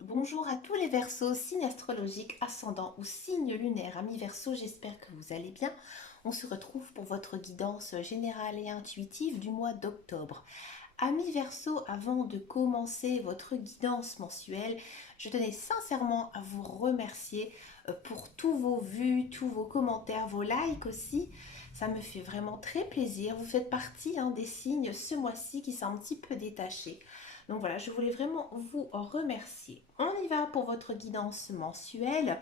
Bonjour à tous les Verseaux, signes astrologiques, ascendant ou signe lunaire, amis Verseaux, j'espère que vous allez bien. On se retrouve pour votre guidance générale et intuitive du mois d'octobre. Amis Verseaux, avant de commencer votre guidance mensuelle, je tenais sincèrement à vous remercier pour tous vos vues, tous vos commentaires, vos likes aussi. Ça me fait vraiment très plaisir. Vous faites partie des signes ce mois-ci qui sont un petit peu détachés. Donc voilà, je voulais vraiment vous remercier. On y va pour votre guidance mensuelle.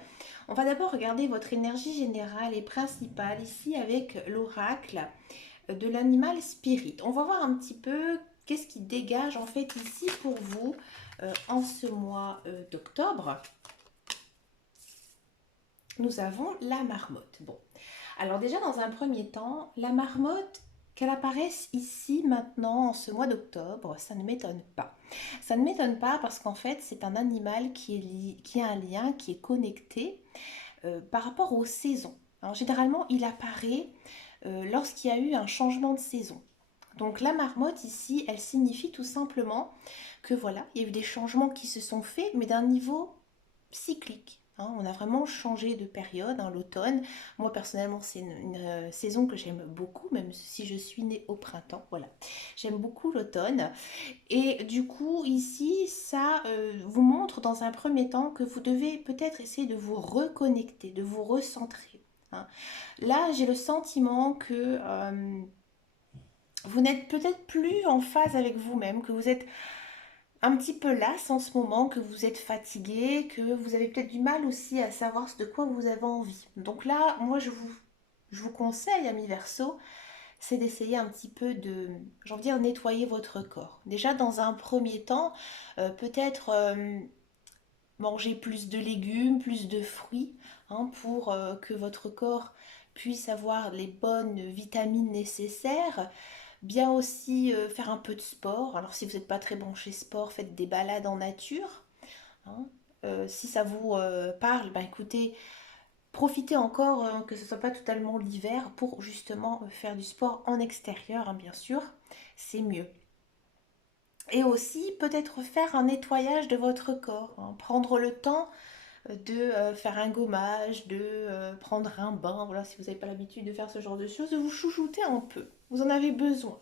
On va d'abord regarder votre énergie générale et principale ici avec l'oracle de l'animal spirit. On va voir un petit peu qu'est-ce qui dégage en fait ici pour vous en ce mois d'octobre. Nous avons la marmotte. Bon, alors déjà dans un premier temps, la marmotte, qu'elle apparaisse ici maintenant en ce mois d'octobre, ça ne m'étonne pas. Ça ne m'étonne pas parce qu'en fait c'est un animal qui a un lien, qui est connecté par rapport aux saisons. Alors, généralement il apparaît lorsqu'il y a eu un changement de saison. Donc la marmotte ici, elle signifie tout simplement que voilà, il y a eu des changements qui se sont faits, mais d'un niveau cyclique. On a vraiment changé de période, l'automne. Moi personnellement, c'est une saison que j'aime beaucoup, même si je suis née au printemps. Voilà, j'aime beaucoup l'automne. Et du coup, ici, ça vous montre dans un premier temps que vous devez peut-être essayer de vous reconnecter, de vous recentrer. hein. Là, j'ai le sentiment que vous n'êtes peut-être plus en phase avec vous-même, que vous êtes un petit peu lasse en ce moment, que vous êtes fatigué, que vous avez peut-être du mal aussi à savoir de quoi vous avez envie. Donc là, moi, je vous conseille, amis Verseau, c'est d'essayer un petit peu de, j'ai envie de dire, nettoyer votre corps. Déjà, dans un premier temps, peut-être manger plus de légumes, plus de fruits, pour que votre corps puisse avoir les bonnes vitamines nécessaires. Bien aussi faire un peu de sport. Alors si vous n'êtes pas très bon chez sport, faites des balades en nature. hein. Si ça vous parle, ben écoutez, profitez encore que ce ne soit pas totalement l'hiver pour justement faire du sport en extérieur, bien sûr. C'est mieux. Et aussi peut-être faire un nettoyage de votre corps. Prendre le temps de faire un gommage, de prendre un bain. Voilà, si vous n'avez pas l'habitude de faire ce genre de choses, de vous chouchouter un peu. Vous en avez besoin.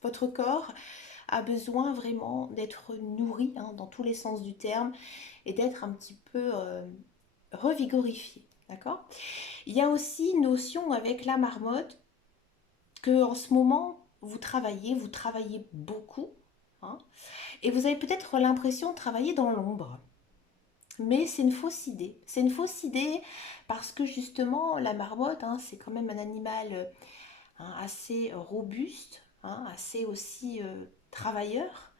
Votre corps a besoin vraiment d'être nourri dans tous les sens du terme et d'être un petit peu revigorifié. D'accord. Il y a aussi une notion avec la marmotte que en ce moment vous travaillez beaucoup hein, et vous avez peut-être l'impression de travailler dans l'ombre. Mais c'est une fausse idée. C'est une fausse idée parce que justement la marmotte, c'est quand même un animal assez robuste, assez aussi travailleur.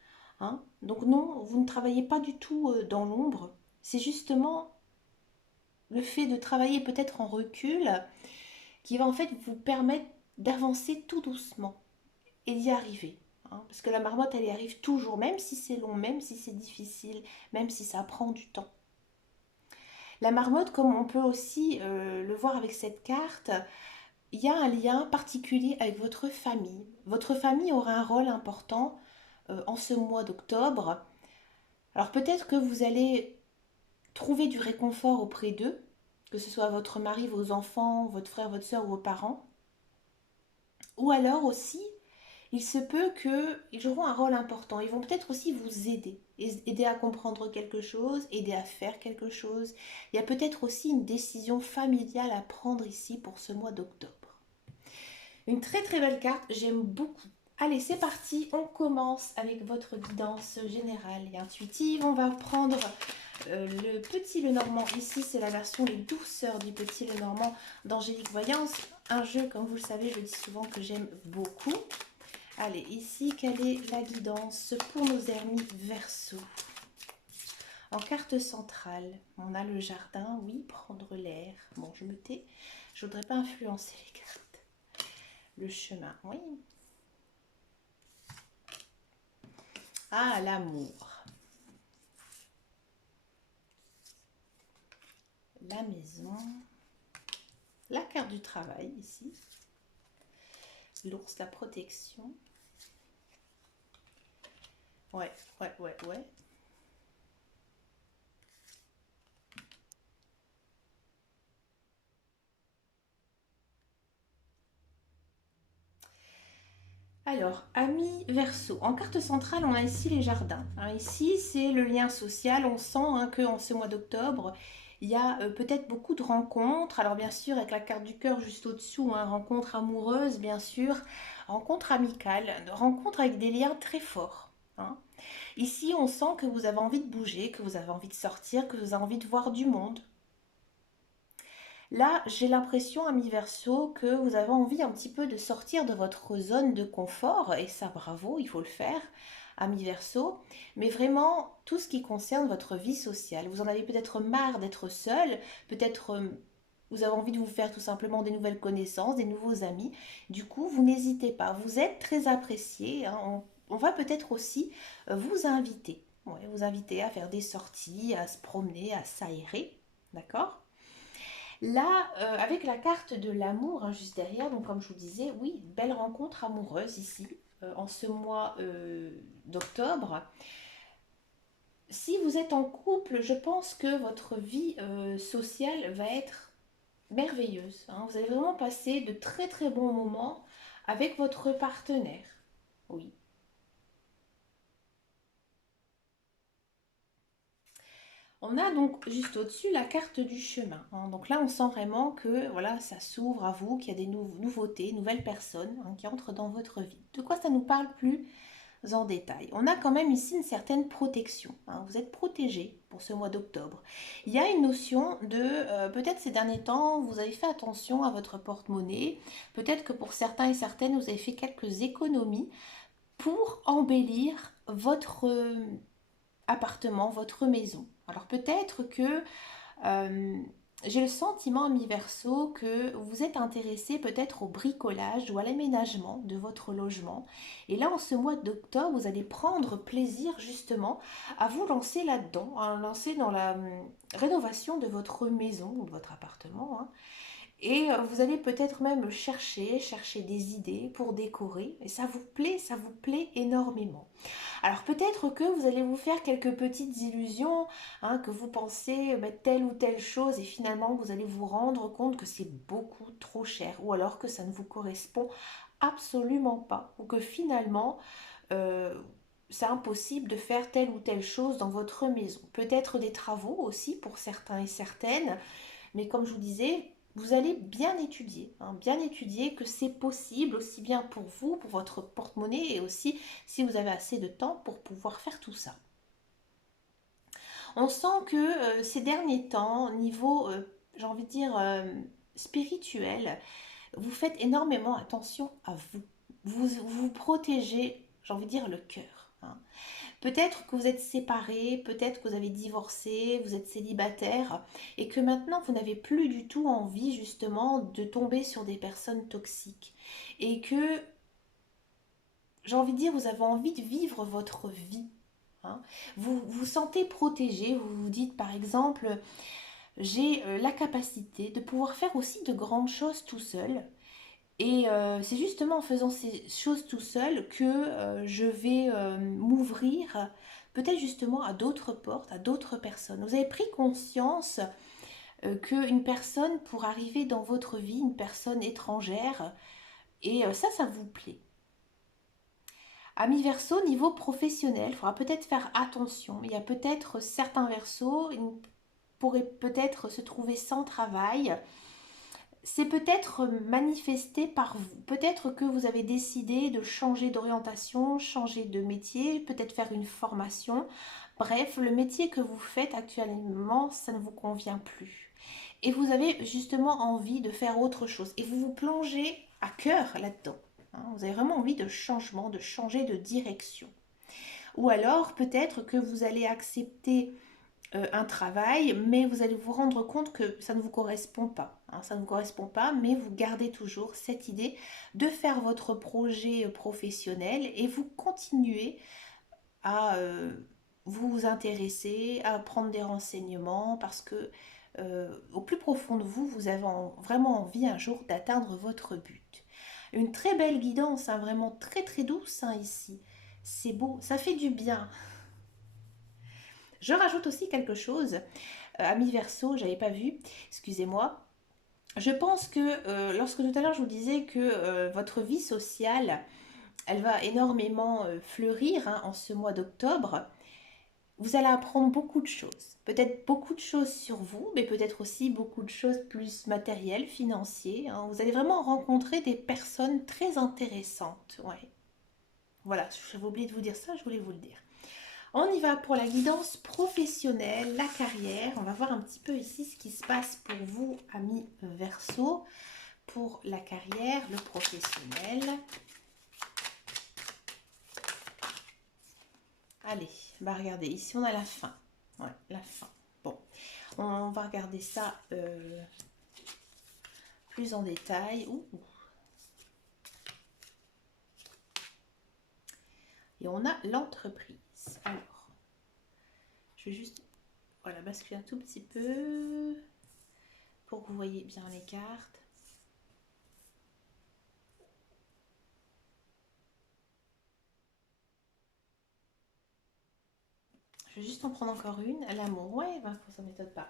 Donc non, vous ne travaillez pas du tout dans l'ombre. C'est justement le fait de travailler peut-être en recul qui va en fait vous permettre d'avancer tout doucement et d'y arriver. Parce que la marmotte, elle y arrive toujours, même si c'est long, même si c'est difficile, même si ça prend du temps. La marmotte, comme on peut aussi le voir avec cette carte, il y a un lien particulier avec votre famille. Votre famille aura un rôle important en ce mois d'octobre. Alors peut-être que vous allez trouver du réconfort auprès d'eux, que ce soit votre mari, vos enfants, votre frère, votre soeur ou vos parents. Ou alors aussi, il se peut qu'ils joueront un rôle important. Ils vont peut-être aussi vous aider. Aider à comprendre quelque chose, aider à faire quelque chose. Il y a peut-être aussi une décision familiale à prendre ici pour ce mois d'octobre. Une très très belle carte, j'aime beaucoup. Allez, c'est parti, on commence avec votre guidance générale et intuitive. On va prendre le Petit Lenormand. Ici, c'est la version Les douceurs du Petit Lenormand d'Angélique Voyance. Un jeu, comme vous le savez, je dis souvent que j'aime beaucoup. Allez, ici, quelle est la guidance pour nos amis Verseau? En carte centrale, on a le jardin, oui, prendre l'air. Bon, je me tais, je voudrais pas influencer les cartes. Le chemin, oui. Ah, l'amour. La maison. La carte du travail, ici. L'ours, la protection. Ouais, ouais, ouais, ouais. Alors, amis Verseau, en carte centrale, on a ici les jardins. Hein, ici, c'est le lien social. On sent qu'en ce mois d'octobre, il y a peut-être beaucoup de rencontres. Alors, bien sûr, avec la carte du cœur juste au-dessous, hein, rencontre amoureuse, bien sûr, rencontre amicale, rencontre avec des liens très forts. Hein. Ici, on sent que vous avez envie de bouger, que vous avez envie de sortir, que vous avez envie de voir du monde. Là, j'ai l'impression, ami Verseau, que vous avez envie un petit peu de sortir de votre zone de confort, et ça, bravo, il faut le faire, ami Verseau, mais vraiment tout ce qui concerne votre vie sociale. Vous en avez peut-être marre d'être seul, peut-être vous avez envie de vous faire tout simplement des nouvelles connaissances, des nouveaux amis. Du coup, vous n'hésitez pas, vous êtes très apprécié. Hein. On va peut-être aussi vous inviter. Ouais, vous inviter à faire des sorties, à se promener, à s'aérer. D'accord? Là, avec la carte de l'amour hein, juste derrière, donc comme je vous disais, oui, belle rencontre amoureuse ici, en ce mois d'octobre. Si vous êtes en couple, je pense que votre vie sociale va être merveilleuse. Hein. Vous allez vraiment passer de très très bons moments avec votre partenaire. Oui. On a donc juste au-dessus la carte du chemin. Hein. Donc là, on sent vraiment que voilà, ça s'ouvre à vous, qu'il y a des nouveautés, nouvelles personnes hein, qui entrent dans votre vie. De quoi ça nous parle plus en détail? On a quand même ici une certaine protection. Hein. Vous êtes protégé pour ce mois d'octobre. Il y a une notion de, peut-être ces derniers temps, vous avez fait attention à votre porte-monnaie. Peut-être que pour certains et certaines, vous avez fait quelques économies pour embellir votre appartement, votre maison. Alors peut-être que euh, j'ai le sentiment, mi verso, que vous êtes intéressé peut-être au bricolage ou à l'aménagement de votre logement. Et là, en ce mois d'octobre, vous allez prendre plaisir justement à vous lancer là-dedans, à lancer dans la rénovation de votre maison ou de votre appartement. Hein. Et vous allez peut-être même chercher des idées pour décorer. Et ça vous plaît énormément. Alors peut-être que vous allez vous faire quelques petites illusions, hein, que vous pensez mettre telle ou telle chose et finalement vous allez vous rendre compte que c'est beaucoup trop cher ou alors que ça ne vous correspond absolument pas ou que finalement euh, c'est impossible de faire telle ou telle chose dans votre maison. Peut-être des travaux aussi pour certains et certaines, mais comme je vous disais, vous allez bien étudier que c'est possible aussi bien pour vous, pour votre porte-monnaie et aussi si vous avez assez de temps pour pouvoir faire tout ça. On sent que ces derniers temps, niveau, j'ai envie de dire, spirituel, vous faites énormément attention à vous. Vous protégez, j'ai envie de dire, le cœur. Hein. Peut-être que vous êtes séparés, peut-être que vous avez divorcé, vous êtes célibataire et que maintenant vous n'avez plus du tout envie justement de tomber sur des personnes toxiques et que j'ai envie de dire vous avez envie de vivre votre vie. Hein. Vous vous sentez protégé, vous vous dites par exemple j'ai la capacité de pouvoir faire aussi de grandes choses tout seul. Et c'est justement en faisant ces choses tout seul que je vais m'ouvrir peut-être justement à d'autres portes, à d'autres personnes. Vous avez pris conscience qu'une personne pour arriver dans votre vie, une personne étrangère, et ça vous plaît. Amis Verseau, niveau professionnel, il faudra peut-être faire attention. Il y a peut-être certains Verseaux, ils pourraient peut-être se trouver sans travail. C'est peut-être manifesté par vous. Peut-être que vous avez décidé de changer d'orientation, changer de métier, peut-être faire une formation. Bref, le métier que vous faites actuellement, ça ne vous convient plus. Et vous avez justement envie de faire autre chose. Et vous vous plongez à cœur là-dedans. Hein. Vous avez vraiment envie de changement, de changer de direction. Ou alors peut-être que vous allez accepter un travail, mais vous allez vous rendre compte que ça ne vous correspond pas. Hein, ça ne vous correspond pas, mais vous gardez toujours cette idée de faire votre projet professionnel et vous continuez à vous intéresser, à prendre des renseignements parce que au plus profond de vous, vous avez vraiment envie un jour d'atteindre votre but. Une très belle guidance, hein, vraiment très très douce hein, ici. C'est beau, ça fait du bien. Je rajoute aussi quelque chose, ami Verseau, j'avais pas vu, excusez-moi. Je pense que lorsque tout à l'heure je vous disais que votre vie sociale elle va énormément fleurir hein, en ce mois d'octobre. Vous allez apprendre beaucoup de choses. Peut-être beaucoup de choses sur vous, mais peut-être aussi beaucoup de choses plus matérielles, financières, hein. Vous allez vraiment rencontrer des personnes très intéressantes. Ouais. Voilà, j'avais oublié de vous dire ça, je voulais vous le dire. On y va pour la guidance professionnelle, la carrière. On va voir un petit peu ici ce qui se passe pour vous, amis Verseau, pour la carrière, le professionnel. Allez, bah regardez, ici on a la fin. Ouais, la fin. Bon, on va regarder ça plus en détail. Ouh. Et on a l'entreprise. Alors, je vais juste voilà, basculer un tout petit peu pour que vous voyez bien les cartes. Je vais juste en prendre encore une. L'amour, ouais, bah, ça ne m'étonne pas.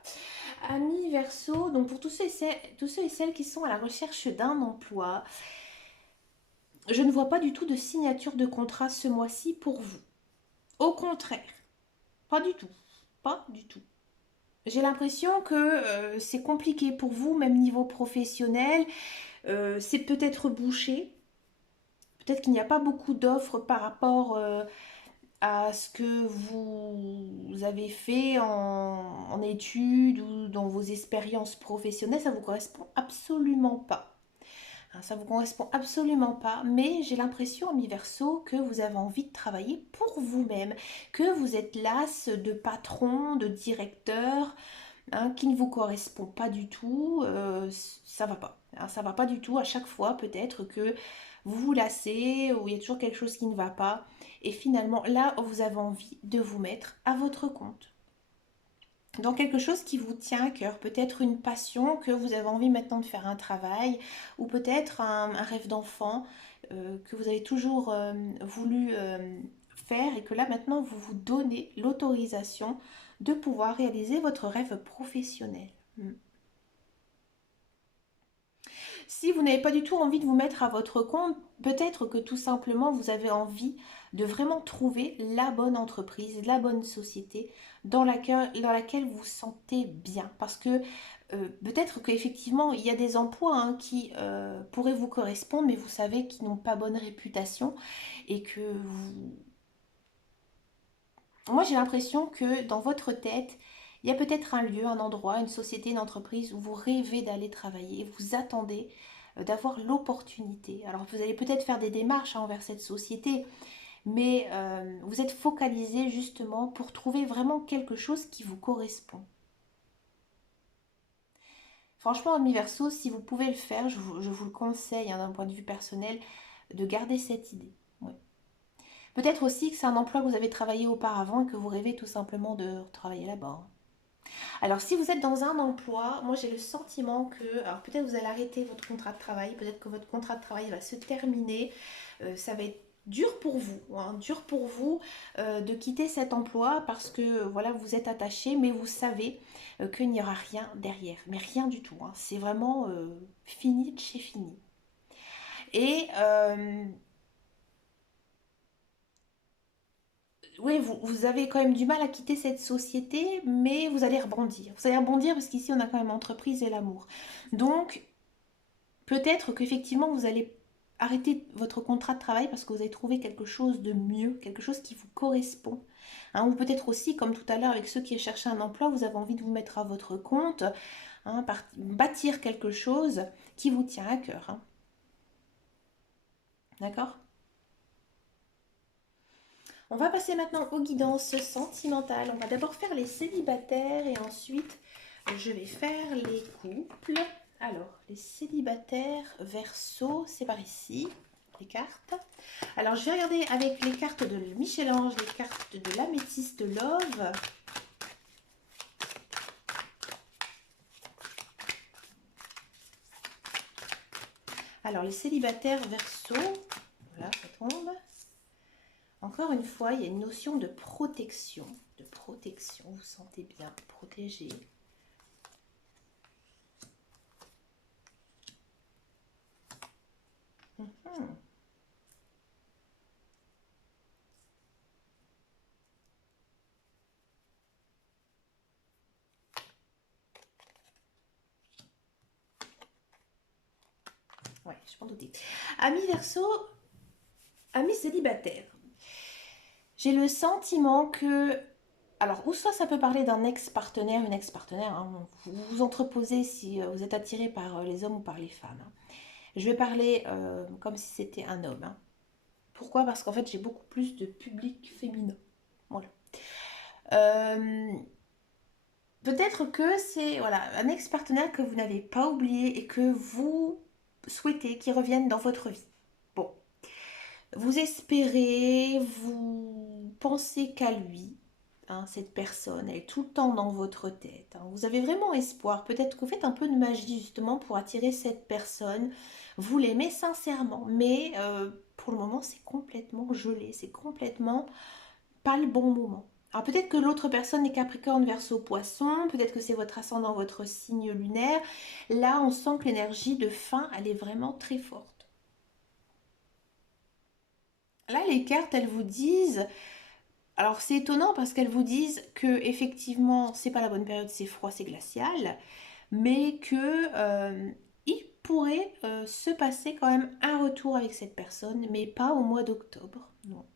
Amis Verseau, donc pour tous ceux et celles qui sont à la recherche d'un emploi, je ne vois pas du tout de signature de contrat ce mois-ci pour vous. Au contraire, pas du tout. Pas du tout. J'ai l'impression que c'est compliqué pour vous, même niveau professionnel. C'est peut-être bouché. Peut-être qu'il n'y a pas beaucoup d'offres par rapport à ce que vous avez fait en études ou dans vos expériences professionnelles. Ça ne vous correspond absolument pas. Hein, ça ne vous correspond absolument pas, mais j'ai l'impression, ami Verseau, que vous avez envie de travailler pour vous-même, que vous êtes las de patron, de directeur, hein, qui ne vous correspond pas du tout, ça va pas. Hein, ça va pas du tout. À chaque fois, peut-être que vous vous lassez ou il y a toujours quelque chose qui ne va pas. Et finalement, là, vous avez envie de vous mettre à votre compte. Dans quelque chose qui vous tient à cœur, peut-être une passion que vous avez envie maintenant de faire un travail, ou peut-être un rêve d'enfant que vous avez toujours voulu faire et que là maintenant vous vous donnez l'autorisation de pouvoir réaliser votre rêve professionnel. Si vous n'avez pas du tout envie de vous mettre à votre compte, peut-être que tout simplement vous avez envie de vraiment trouver la bonne entreprise, la bonne société dans laquelle vous vous sentez bien. Parce que peut-être qu'effectivement il y a des emplois hein, qui pourraient vous correspondre, mais vous savez qu'ils n'ont pas bonne réputation et que vous... Moi j'ai l'impression que dans votre tête, il y a peut-être un lieu, un endroit, une société, une entreprise où vous rêvez d'aller travailler, vous attendez d'avoir l'opportunité. Alors vous allez peut-être faire des démarches hein, envers cette société, mais vous êtes focalisé justement pour trouver vraiment quelque chose qui vous correspond. Franchement, ami Verseau, si vous pouvez le faire, je vous le conseille hein, d'un point de vue personnel, de garder cette idée. Oui. Peut-être aussi que c'est un emploi que vous avez travaillé auparavant et que vous rêvez tout simplement de travailler là-bas. Alors, si vous êtes dans un emploi, moi j'ai le sentiment que, alors peut-être vous allez arrêter votre contrat de travail, peut-être que votre contrat de travail va se terminer, ça va être dur pour vous, hein, dur pour vous de quitter cet emploi parce que voilà vous êtes attaché, mais vous savez qu'il n'y aura rien derrière, mais rien du tout. Hein, c'est vraiment fini de chez fini. Et oui, vous avez quand même du mal à quitter cette société, mais vous allez rebondir. Vous allez rebondir parce qu'ici, on a quand même entreprise et l'amour. Donc, peut-être qu'effectivement, vous allez arrêter votre contrat de travail parce que vous avez trouvé quelque chose de mieux, quelque chose qui vous correspond. Hein, ou peut-être aussi, comme tout à l'heure avec ceux qui cherchaient un emploi, vous avez envie de vous mettre à votre compte, hein, bâtir quelque chose qui vous tient à cœur. Hein. D'accord. On va passer maintenant aux guidances sentimentales. On va d'abord faire les célibataires et ensuite je vais faire les couples. Alors, les célibataires Verseau, c'est par ici, les cartes. Alors, je vais regarder avec les cartes de Michel-Ange, les cartes de l'améthyste Love. Alors, les célibataires Verseau, voilà, ça tombe. Encore une fois, il y a une notion de protection. De protection, vous vous sentez bien protégé. Ouais, je m'en doutais. Amis Verseau, amis célibataires. J'ai le sentiment que... Alors, ou soit ça peut parler d'un ex-partenaire, une ex-partenaire, hein, vous vous entreposez si vous êtes attiré par les hommes ou par les femmes, hein. Je vais parler comme si c'était un homme, hein. Pourquoi? Parce qu'en fait, j'ai beaucoup plus de public féminin. Voilà. Euh, Peut-être que c'est voilà, un ex-partenaire que vous n'avez pas oublié et que vous souhaitez qu'il revienne dans votre vie. Bon, vous espérez, vous pensez qu'à lui, hein, cette personne, elle est tout le temps dans votre tête, hein. Vous avez vraiment espoir. Peut-être que vous faites un peu de magie justement pour attirer cette personne. Vous l'aimez sincèrement, mais pour le moment, c'est complètement gelé. C'est complètement pas le bon moment. Alors peut-être que l'autre personne est Capricorne, Verseau, Poisson, peut-être que c'est votre ascendant, votre signe lunaire. Là, on sent que l'énergie de fin, elle est vraiment très forte. Là, les cartes, elles vous disent, alors c'est étonnant parce qu'elles vous disent que effectivement, c'est pas la bonne période, c'est froid, c'est glacial, mais que il pourrait se passer quand même un retour avec cette personne, mais pas au mois d'octobre, non.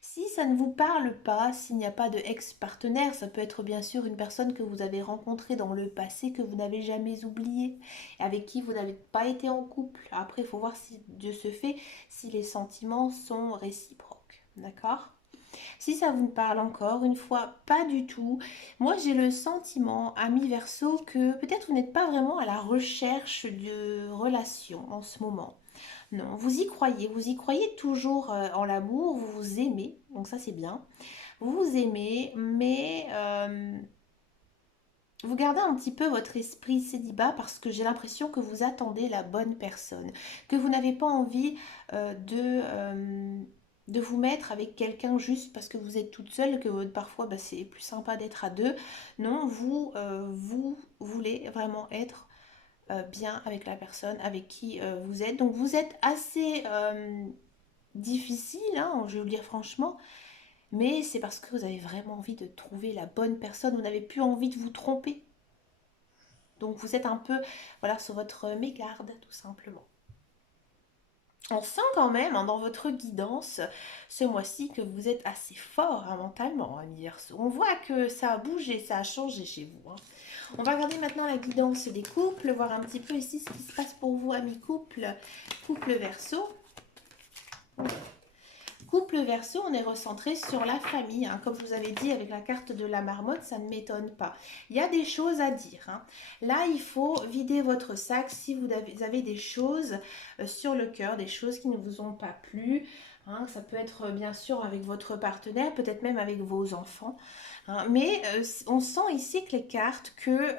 Si ça ne vous parle pas, s'il n'y a pas de ex-partenaire, ça peut être bien sûr une personne que vous avez rencontrée dans le passé, que vous n'avez jamais oublié, avec qui vous n'avez pas été en couple. Après, il faut voir si Dieu se fait, si les sentiments sont réciproques. D'accord? Si ça vous parle encore, une fois, pas du tout. Moi, j'ai le sentiment, ami Verseau, que peut-être vous n'êtes pas vraiment à la recherche de relations en ce moment. Non, vous y croyez toujours en l'amour, vous vous aimez, donc ça c'est bien. Vous vous aimez, mais vous gardez un petit peu votre esprit célibat parce que j'ai l'impression que vous attendez la bonne personne, que vous n'avez pas envie de vous mettre avec quelqu'un juste parce que vous êtes toute seule, que parfois bah, c'est plus sympa d'être à deux. Non, vous voulez vraiment être bien avec la personne avec qui vous êtes. Donc vous êtes assez difficile, hein, je vais vous le dire franchement, mais c'est parce que vous avez vraiment envie de trouver la bonne personne, vous n'avez plus envie de vous tromper. Donc vous êtes un peu voilà, sur votre mégarde, tout simplement. On sent quand même hein, dans votre guidance ce mois-ci que vous êtes assez fort hein, mentalement, ami Verseau. On voit que ça a bougé, ça a changé chez vous, hein. On va regarder maintenant la guidance des couples, voir un petit peu ici ce qui se passe pour vous, amis couple, couple Verseau. Couple Verseau, on est recentré sur la famille, hein. Comme je vous avais dit avec la carte de la marmotte, ça ne m'étonne pas. Il y a des choses à dire, hein. Là, il faut vider votre sac si vous avez des choses sur le cœur, des choses qui ne vous ont pas plu, hein. Ça peut être bien sûr avec votre partenaire, peut-être même avec vos enfants, hein. Mais on sent ici que les cartes que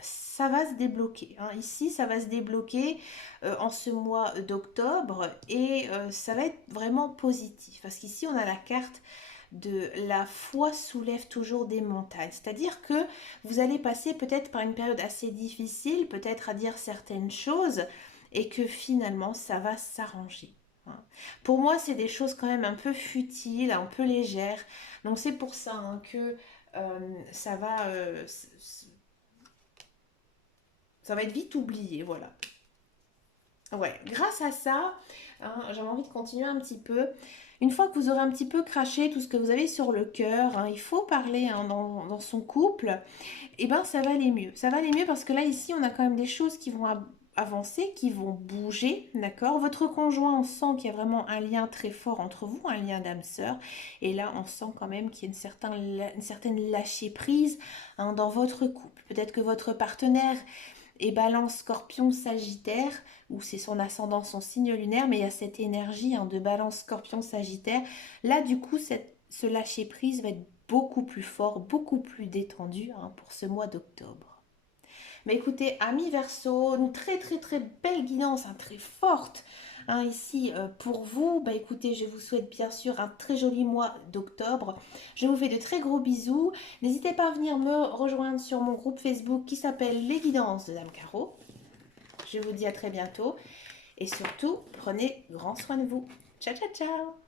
ça va se débloquer, hein. Ici, ça va se débloquer en ce mois d'octobre et ça va être vraiment positif parce qu'ici, on a la carte de la foi soulève toujours des montagnes. C'est-à-dire que vous allez passer peut-être par une période assez difficile, peut-être à dire certaines choses et que finalement, ça va s'arranger, hein. Pour moi, c'est des choses quand même un peu futiles, un peu légères. Donc c'est pour ça hein, que ça va... ça va être vite oublié, voilà. Ouais, grâce à ça, hein, j'avais envie de continuer un petit peu. Une fois que vous aurez un petit peu craché tout ce que vous avez sur le cœur, hein, il faut parler hein, dans son couple, et ben ça va aller mieux. Ça va aller mieux parce que là, ici, on a quand même des choses qui vont avancer, qui vont bouger, d'accord? Votre conjoint, on sent qu'il y a vraiment un lien très fort entre vous, un lien d'âme-sœur. Et là, on sent quand même qu'il y a une certaine lâcher-prise hein, dans votre couple. Peut-être que votre partenaire et Balance, Scorpion, Sagittaire, où c'est son ascendant, son signe lunaire, mais il y a cette énergie hein, de Balance, Scorpion, Sagittaire. Là, du coup, ce lâcher-prise va être beaucoup plus fort, beaucoup plus détendu hein, pour ce mois d'octobre. Mais écoutez, amis Verseau, une très très très belle guidance, hein, très forte hein, ici pour vous. Bah écoutez, je vous souhaite bien sûr un très joli mois d'octobre. Je vous fais de très gros bisous. N'hésitez pas à venir me rejoindre sur mon groupe Facebook qui s'appelle Les Guidances de Dame Caro. Je vous dis à très bientôt et surtout, prenez grand soin de vous. Ciao ciao ciao.